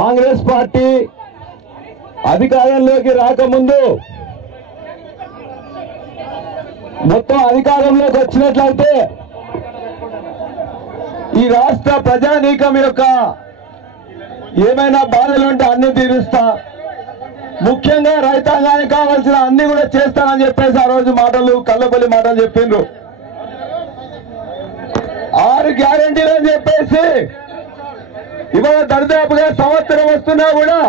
Congress party అధికారంలోకి రాకముందు మొత్తం అధికారంలోకి వచ్చినట్లయితే ఈ రాష్ట్ర ప్రజానీకం యొక్క ఏమైనా బాధలుంటే అన్ని తీరుస్తా, ముఖ్యంగా రైతాంగానికి కావాల్సిన అన్ని కూడా చేస్తానని చెప్పేసి ఆ రోజు మాటలు కళ్ళబొల్లి మాటలు చెప్పిండ్రు. 6 గ్యారెంటీలు అని చెప్పేసి ఇవాళ దరిదాపుగా సంవత్సరం వస్తున్నా కూడా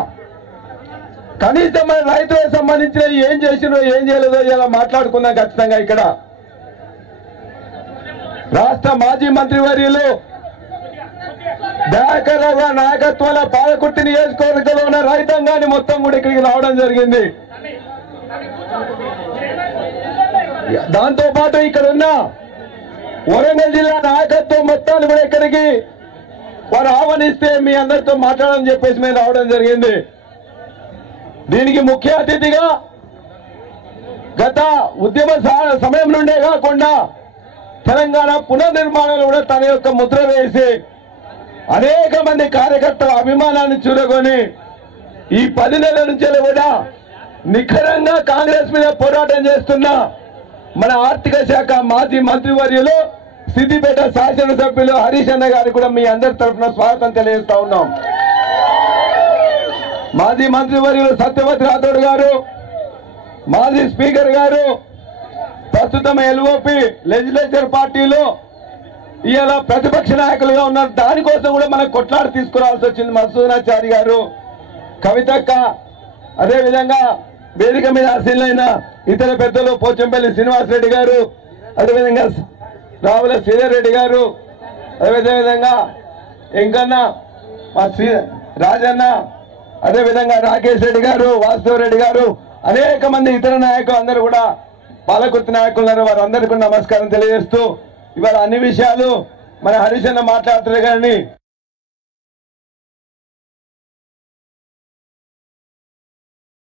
కనీసం మన రైతులకు సంబంధించిన ఏం చేసినో ఏం చేయలేదో ఇలా మాట్లాడుకున్నాం. ఖచ్చితంగా ఇక్కడ రాష్ట్ర మాజీ మంత్రివర్యులు దయాకర్ రావు నాయకత్వంలో పాలకుర్తి నియోజకవర్గంలో ఉన్న రైతాంగాన్ని మొత్తం కూడా ఇక్కడికి రావడం జరిగింది. దాంతో పాటు ఇక్కడ ఉన్న వరంగల్ జిల్లా నాయకత్వం మొత్తాన్ని కూడా ఇక్కడికి వారు ఆహ్వానిస్తే మీ అందరితో మాట్లాడాలని చెప్పేసి మేము రావడం జరిగింది. దీనికి ముఖ్య అతిథిగా గత ఉద్యమ సమయం నుండే కాకుండా తెలంగాణ పునర్నిర్మాణంలో కూడా తన యొక్క ముద్ర వేసి అనేక మంది కార్యకర్తల అభిమానాన్ని చూరగొని ఈ 10 నెలల నుంచి కూడా నిఖరంగా కాంగ్రెస్ మీద పోరాటం చేస్తున్న మన ఆర్థిక శాఖ మాజీ మంత్రివర్యులు సిద్దిపేట శాసనసభ్యులు హరీష్ అన్న గారికి కూడా మీ అందరి తరఫున స్వాగతం తెలియజేస్తా ఉన్నాం. మాజీ మంత్రివర్యులు సత్యవతి రాథోడ్ గారు, మాజీ స్పీకర్ గారు, ప్రస్తుతం ఎల్ఓపి లెజిస్లేచర్ పార్టీలో ఇవాళ ప్రతిపక్ష నాయకులుగా ఉన్నారు. దానికోసం కూడా మనకు కొట్లాడి తీసుకురావాల్సి వచ్చింది. మధుసూదనాచారి గారు, కవితక్క, అదేవిధంగా వేదిక మీద ఆశీలైన ఇతర పెద్దలు పోచంపల్లి శ్రీనివాసరెడ్డి గారు, అదేవిధంగా రావుల శ్రీధర్ రెడ్డి గారు, అదేవిధంగా ఎంకన్న, మా రాజన్న, అదేవిధంగా రాకేష్ రెడ్డి గారు, వాసుదేవరెడ్డి గారు, అనేక మంది ఇతర నాయకులు అందరూ కూడా పాలకుర్తి నాయకులు ఉన్నారు. వారందరికీ నమస్కారం తెలియజేస్తూ ఇవాళ అన్ని విషయాలు మన హరీష్ అన్న మాట్లాడుతున్నారు కానీ